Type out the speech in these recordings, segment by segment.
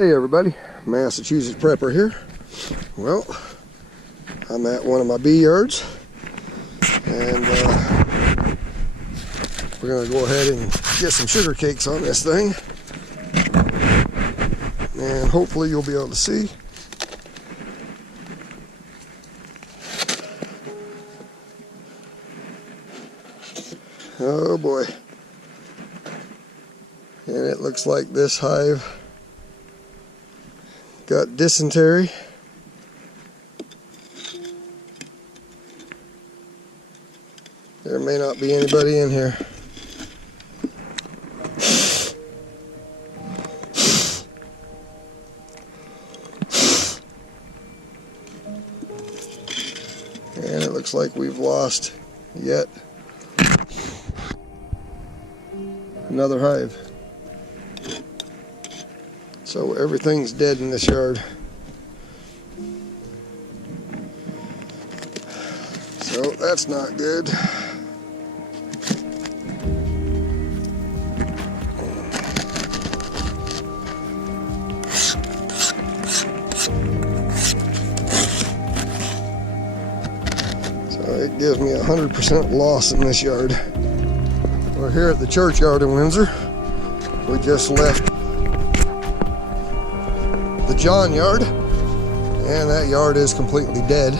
Hey everybody, Massachusetts Prepper here. Well, I'm at one of my bee yards, and we're going to go ahead and get some sugar cakes on this thing, and hopefully you'll be able to see. Oh boy. And it looks like this hive got dysentery. There may not be anybody in here. And it looks like we've lost yet another hive. So everything's dead in this yard. So that's not good. So it gives me 100% loss in this yard. We're here at the churchyard in Windsor. We just left the John yard, and that yard is completely dead.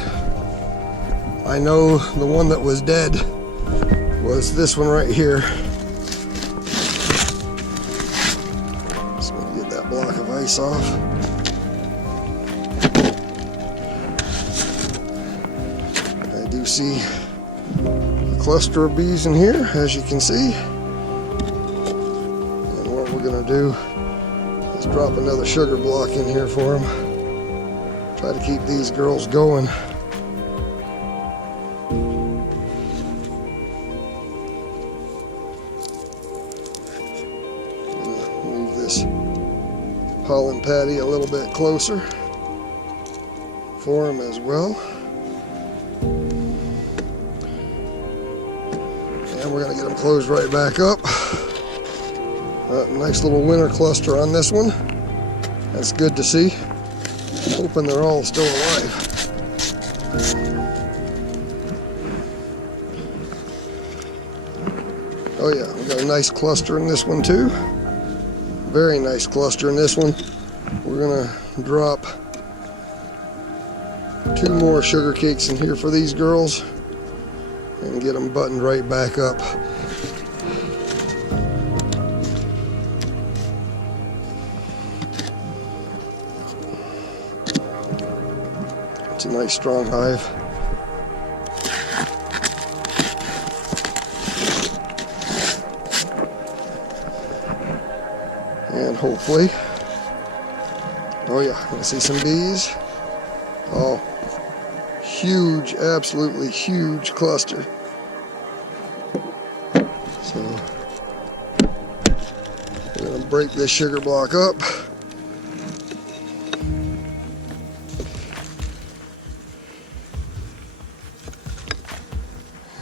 I know the one that was dead was this one right here. Just going to get that block of ice off. I do see a cluster of bees in here, as you can see. And what we're going to do, let's drop another sugar block in here for them. Try to keep these girls going. Move this pollen patty a little bit closer for them as well. And we're going to get them closed right back up. Nice little winter cluster on this one. That's good to see. Hoping they're all still alive. Oh yeah, we got a nice cluster in this one too. Very nice cluster in this one. We're gonna drop 2 more sugar cakes in here for these girls and get them buttoned right back up. It's a nice strong hive. And hopefully, oh yeah, I see some bees. Oh, huge, absolutely huge cluster. So we're gonna break this sugar block up.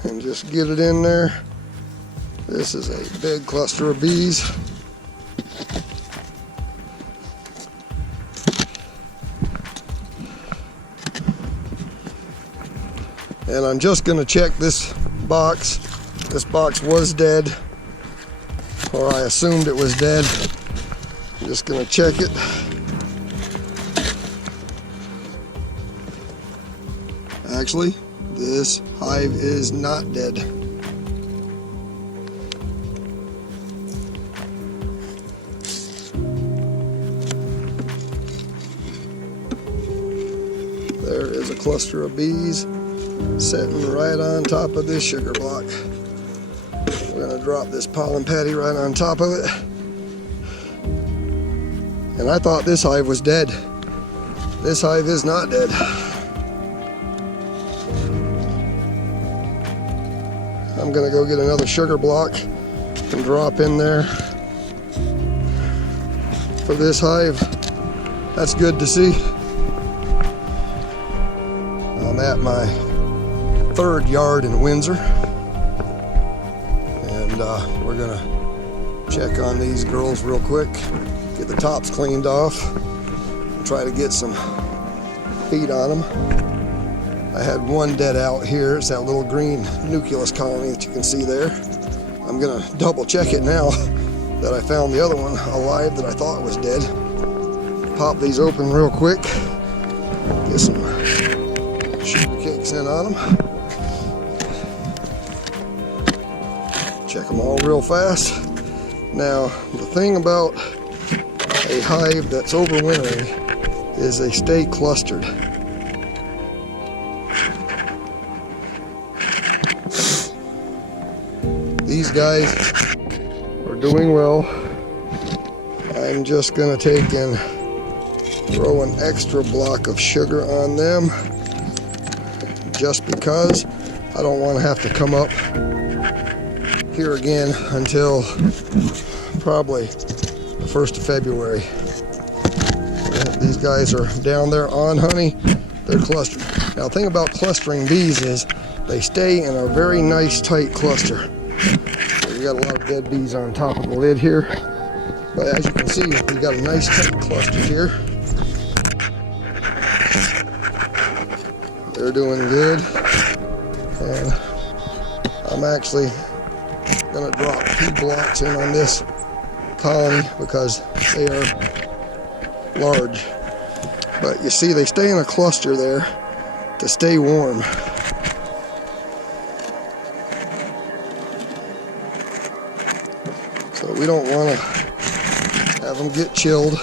And just get it in there. This is a big cluster of bees. And I'm just going to check this box. This box was dead, or I assumed it was dead. I'm just going to check it. Actually, this hive is not dead. There is a cluster of bees sitting right on top of this sugar block. We're going to drop this pollen patty right on top of it. And I thought this hive was dead. This hive is not dead. I'm gonna go get another sugar block and drop in there for this hive. That's good to see. I'm at my 3rd yard in Windsor, and we're gonna check on these girls real quick, get the tops cleaned off and try to get some feed on them. I had one dead out here. It's that little green nucleus colony that you can see there. I'm gonna double check it now that I found the other one alive that I thought was dead. Pop these open real quick. Get some sugar cakes in on them. Check them all real fast. Now, the thing about a hive that's overwintering is they stay clustered. These guys are doing well. I'm just gonna take and throw an extra block of sugar on them just because I don't want to have to come up here again until probably the 1st of February. These guys are down there on honey. They're clustered. Now the thing about clustering bees is they stay in a very nice tight cluster. We got a lot of dead bees on top of the lid here, but as you can see, we got a nice tight cluster here. They're doing good, and I'm actually gonna drop 2 blocks in on this colony because they are large. But you see, they stay in a cluster there to stay warm. So we don't want to have them get chilled.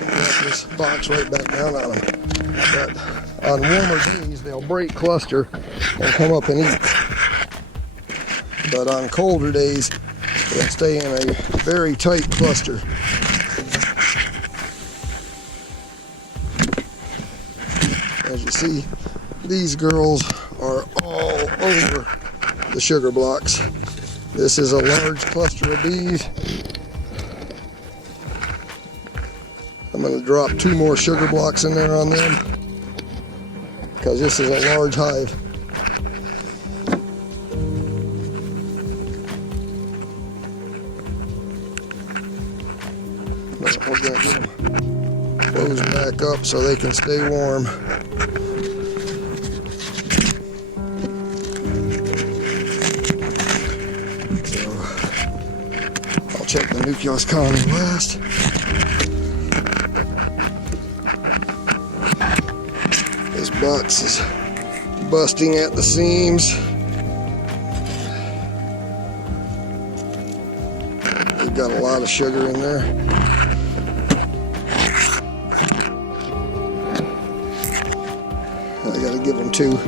Drop this box right back down on them. But on warmer days, they'll break cluster and come up and eat. But on colder days, they'll stay in a very tight cluster. As you see, these girls are all over the sugar blocks. This is a large cluster of bees. I'm going to drop 2 more sugar blocks in there on them because this is a large hive. But we're going to get them closed back up so they can stay warm. Check the nucleus colony last. This box is busting at the seams. We've got a lot of sugar in there. I gotta give them 2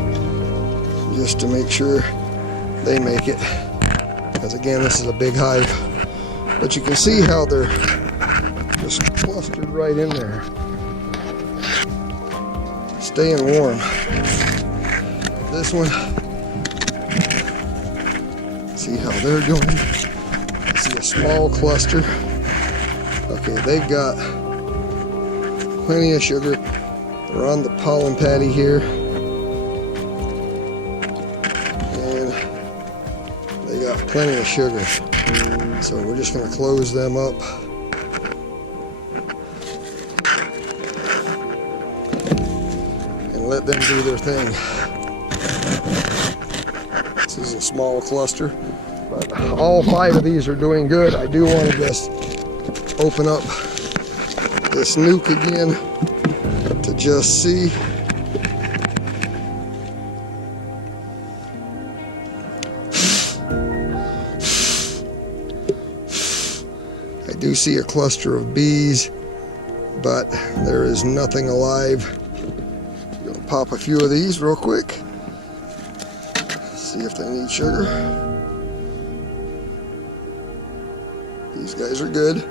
just to make sure they make it. Because again, this is a big hive. But you can see how they're just clustered right in there, staying warm. This one, see how they're doing. See a small cluster. Okay, they've got plenty of sugar. They're on the pollen patty here. And they got plenty of sugar. So we're just going to close them up. And let them do their thing. This is a small cluster, but all 5 of these are doing good. I do want to just open up this nuke again to just see. I do see a cluster of bees, but there is nothing alive. I'm going to pop a few of these real quick. See if they need sugar. These guys are good.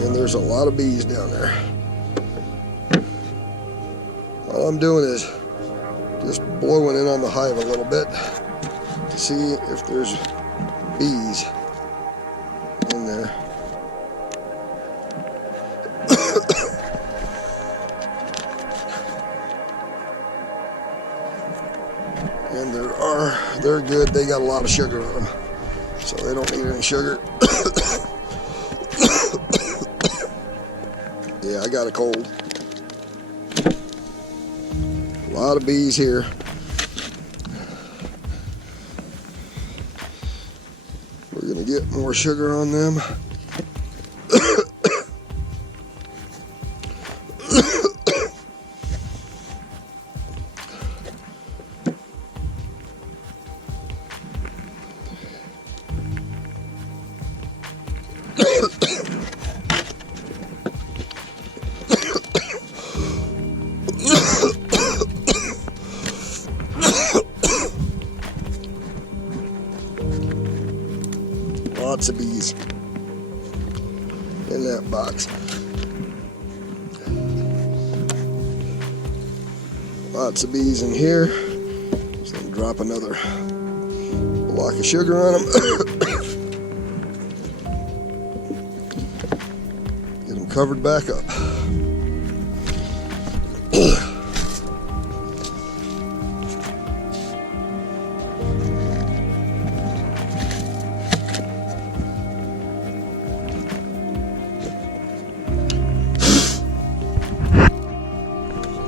And there's a lot of bees down there. All I'm doing is just blowing in on the hive a little bit to see if there's bees in there. And they're good. They got a lot of sugar on them. So they don't need any sugar. Yeah, I got a cold. A lot of bees here. We're gonna get more sugar on them. Lots of bees in that box. Lots of bees in here. So I'll drop another block of sugar on them. Get them covered back up.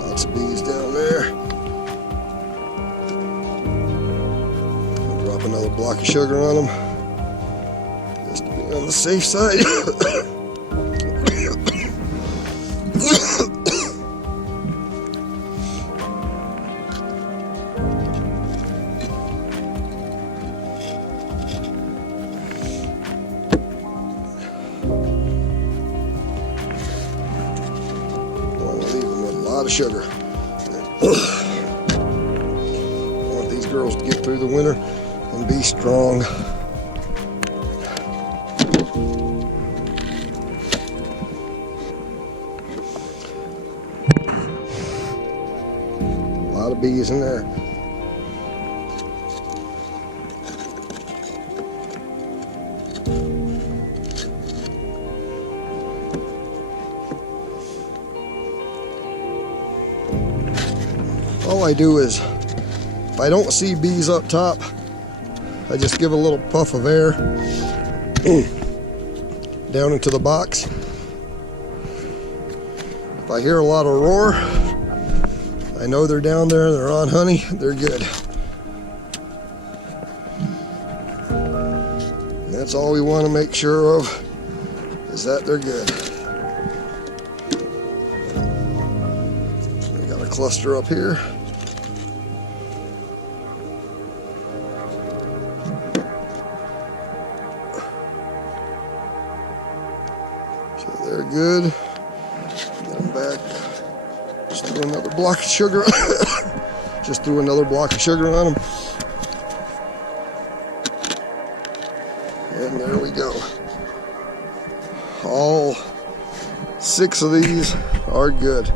Lots of bees down there. I'll drop another block of sugar on them, just to be on the safe side. Lot of sugar. I want these girls to get through the winter and be strong. A lot of bees in there. All I do is, if I don't see bees up top, I just give a little puff of air down into the box. If I hear a lot of roar, I know they're down there, they're on honey, they're good. And that's all we want to make sure of, is that they're good. We got a cluster up here. They're good. Get them back. Just threw another block of sugar. Just threw another block of sugar on them. And there we go. All 6 of these are good.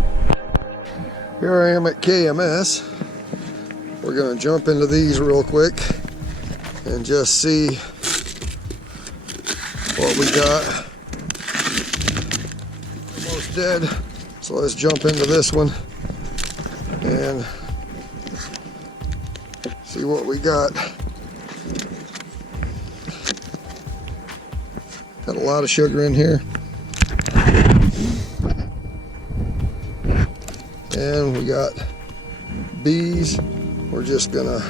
Here I am at KMS. We're going to jump into these real quick and just see what we got. Dead. So let's jump into this one and see what we got. Got a lot of sugar in here. And we got bees. We're just gonna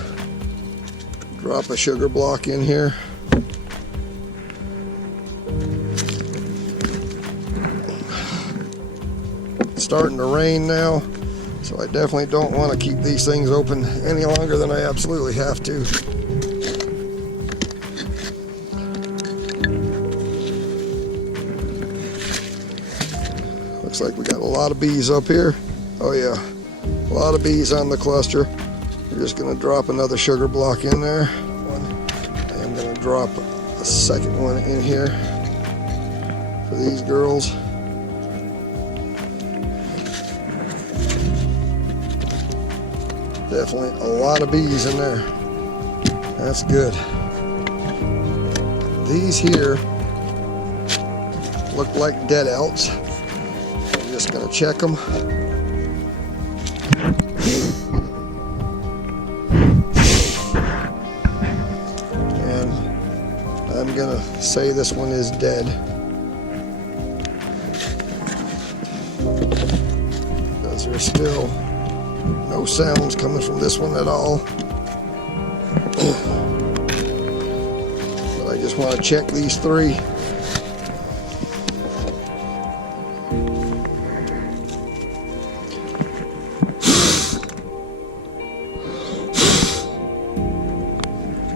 drop a sugar block in here. Starting to rain now, so I definitely don't want to keep these things open any longer than I absolutely have to. Looks like we got a lot of bees up here. Oh yeah, a lot of bees on the cluster. We're just going to drop another sugar block in there. I'm going to drop a second one in here for these girls. Definitely a lot of bees in there. That's good. These here look like dead outs. I'm just going to check them. And I'm say this one is dead. Because there's still no sounds coming from this one at all. But I just want to check these three.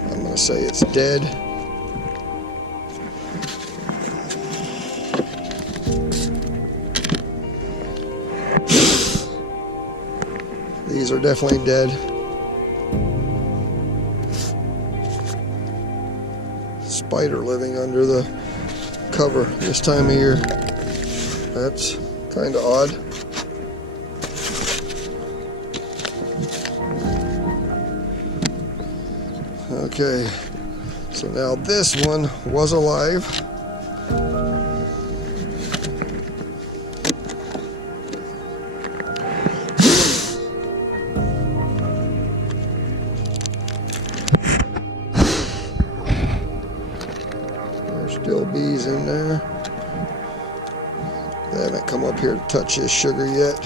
I'm going to say it's dead. These are definitely dead. Spider living under the cover this time of year. That's kind of odd. Okay, so now this one was alive. Still bees in there. They haven't come up here to touch this sugar yet.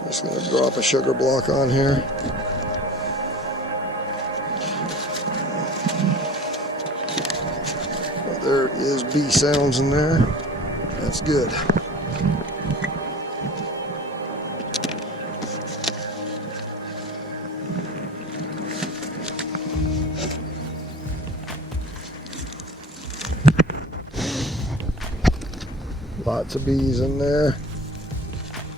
I'm just going to drop a sugar block on here. Well, there is bee sounds in there. That's good. Lots of bees in there.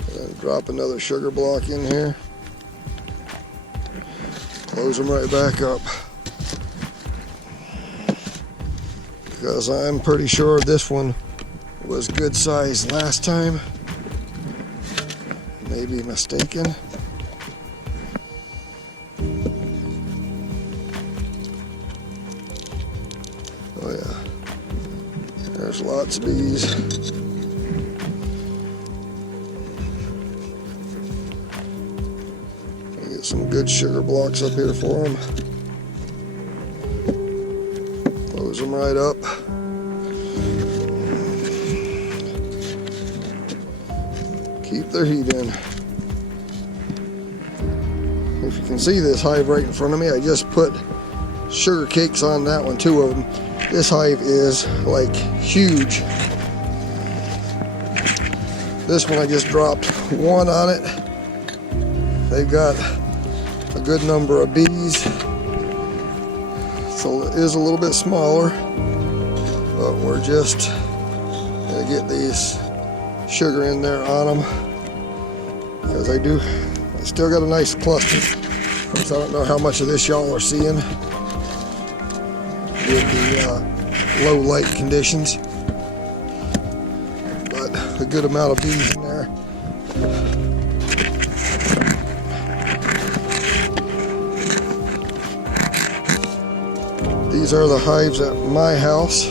And then drop another sugar block in here. Close them right back up. Because I'm pretty sure this one was good size last time. Maybe mistaken. Oh yeah. There's lots of bees. Get some good sugar blocks up here for them. Close them right up. Keep their heat in. If you can see this hive right in front of me, I just put sugar cakes on that one, 2 of them. This hive is like huge. This one I just dropped 1 on it. They've got a good number of bees, so it is a little bit smaller, but we're just gonna get these sugar in there on them because I still got a nice cluster. So I don't know how much of this y'all are seeing with the low light conditions, but a good amount of bees in there. These are the hives at my house.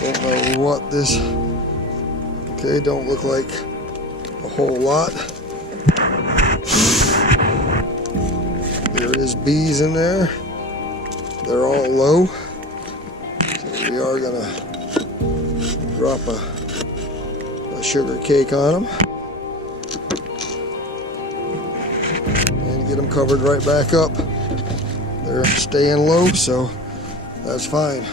Don't know what this... Okay, don't look like a whole lot. There is bees in there. They're all low. So we are gonna drop a sugar cake on them. And get them covered right back up. They're staying low, so that's fine.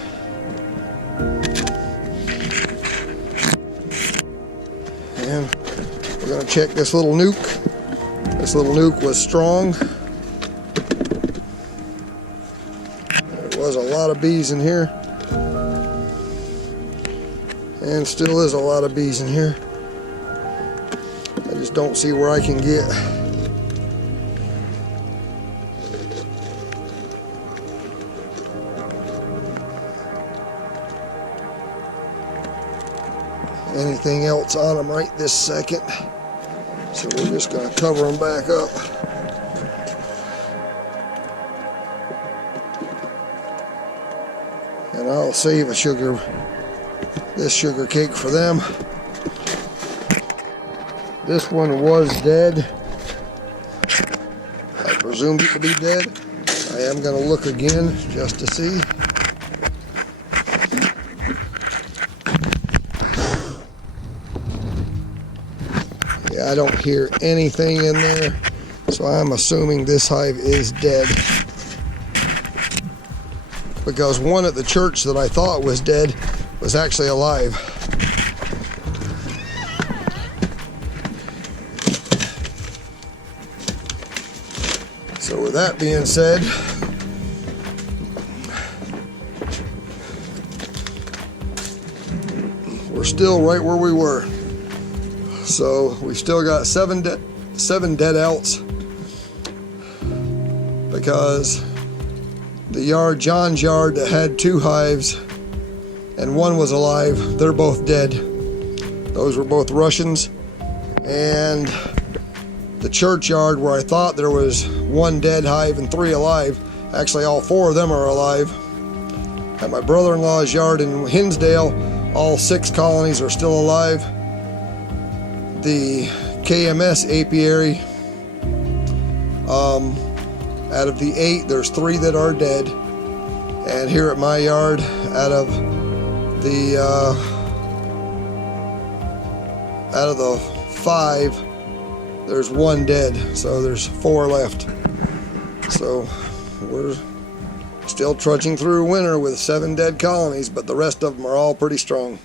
And we're going to check this little nuke. This little nuke was strong. There was a lot of bees in here. And still is a lot of bees in here. I just don't see where I can get anything else on them right this second. So we're just going to cover them back up. And I'll save this sugar cake for them. This one was dead. I presumed it to be dead. I am going to look again just to see. Yeah, I don't hear anything in there, so I'm assuming this hive is dead. Because one at the church that I thought was dead was actually alive. So with that being said, we're still right where we were. So we still got seven dead outs, because the yard, John's yard, that had 2 hives and one was alive, they're both dead. Those were both Russians. And the churchyard, where I thought there was 1 dead hive and 3 alive, actually all 4 of them are alive. At my brother-in-law's yard in Hinsdale, all 6 colonies are still alive. The KMS apiary, out of the 8, there's 3 that are dead. And here at my yard, out of the 5, there's 1 dead. So there's 4 left. So we're still trudging through winter with 7 dead colonies, but the rest of them are all pretty strong.